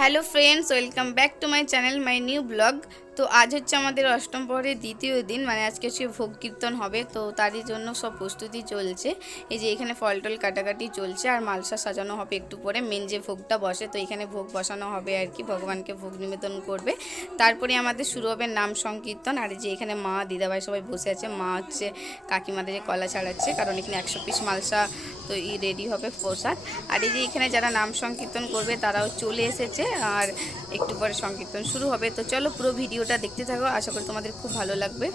Hello friends, welcome back to my channel, my new blog. তো আজ হচ্ছে আমাদের অষ্টম প্রহরের দ্বিতীয় দিন, মানে আজকে হচ্ছে ভোগ কীর্তন হবে। তো তারই জন্য সব প্রস্তুতি চলছে। এই যে এখানে ফল টল কাটাকাটি চলছে আর মালসা সাজানো হবে একটু পরে। মেন যে ভোগটা বসে, তো এখানে ভোগ বসানো হবে আর কি, ভগবানকে ভোগ নিবেদন করবে। তারপরে আমাদের শুরু হবে নাম সংকীর্তন। আর যে এখানে মা দিদাভাই সবাই বসে আছে। মা হচ্ছে কাকিমাদের যে কলা ছাড়াচ্ছে, কারণ এখানে 100 পিস মালসা তো রেডি হবে প্রসাদ। আর এই যে এখানে যারা নাম সংকীর্তন করবে তারাও চলে এসেছে, আর একটু পরে সংকীর্তন শুরু হবে। তো চলো পুরো ভিডিওটা দেখতে থাকো, আশা করি তোমাদের খুব ভালো লাগবে।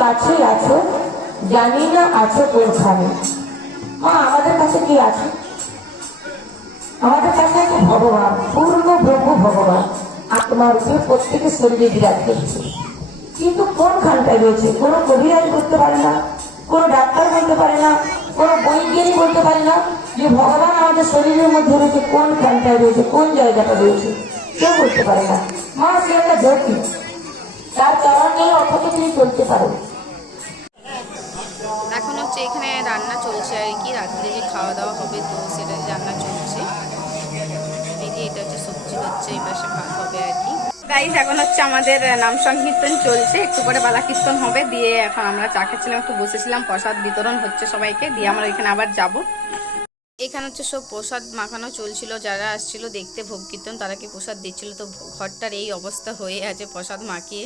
কাছে আছো, জানি না আছো কোনখানে। মা আমাদের কাছে কি আছে? আমাদের কাছে আছে ভগবান, পূর্ণ ব্রহ্ম ভগবান আত্মার উপরে প্রত্যেকের শরীরে বিরাজ করছে। কিন্তু কোনখানটায় রয়েছে কোনো কবিরাজ বলতে পারে না, কোনো ডাক্তার বলতে পারে না, কোনো বৈজ্ঞানিক বলতে পারে না যে ভগবান আমাদের শরীরের মধ্যে রয়েছে, কোনখানটায় রয়েছে, কোন জায়গাটা রয়েছে, কেউ বলতে পারে না। মা সে একটা জ্যোতি, তার চরণ গেলে অথচ তিনি চলতে পারেন। এখন হচ্ছে এখানে রান্না চলছে আর কি, রাত্রে যে খাওয়া দাওয়া হবে তো সেটা রান্না চলছে। এই যে এটা হচ্ছে সবজি হচ্ছে, এই পাশে ভাত হবে আর কি। গাইস এখন হচ্ছে আমাদের নাম সংকীর্তন চলছে, একটু পরে বালা কীর্তন হবে। দিয়ে এখন আমরা চা খাচ্ছিলাম, একটু বসেছিলাম, প্রসাদ বিতরণ হচ্ছে সবাইকে, দিয়ে আমরা এখানে আবার যাব। এখানে হচ্ছে সব প্রসাদ মাখানো চলছিল, যারা আসছিল দেখতে ভোগ কীর্তন তারা কি প্রসাদ দিচ্ছিল। তো ঘরটার এই অবস্থা হয়ে আছে প্রসাদ মাখিয়ে।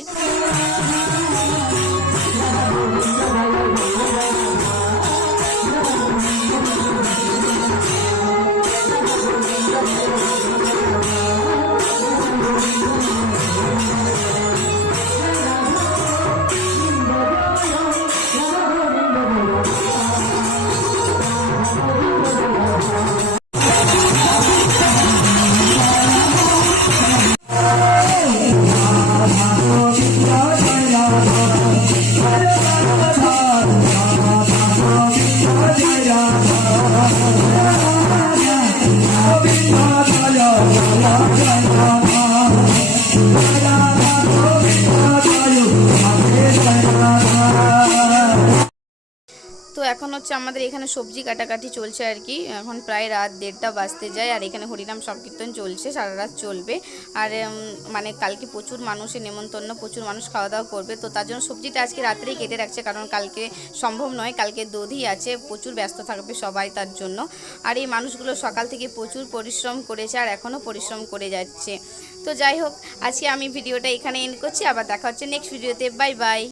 হচ্ছে আমাদের এখানে সবজি কাটাকাটি চলছে আর কি। এখন প্রায় রাত 1:30 বাজতে যায়, আর এখানে হরিনাম সংকীর্তন চলছে, সারা রাত চলবে। আর মানে কালকে প্রচুর মানুষের নেমন্তন্ন, প্রচুর মানুষ খাওয়া দাওয়া করবে, তো তার জন্য সবজিটা আজকে রাত্রেই কেটে রাখছে, কারণ কালকে সম্ভব নয়, কালকে দধি আছে, প্রচুর ব্যস্ত থাকবে সবাই তার জন্য। আর এই মানুষগুলো সকাল থেকে প্রচুর পরিশ্রম করেছে আর এখনও পরিশ্রম করে যাচ্ছে। তো যাই হোক, আজকে আমি ভিডিওটা এখানে এন্ড করছি, আবার দেখা হচ্ছে নেক্সট ভিডিওতে। Bye bye.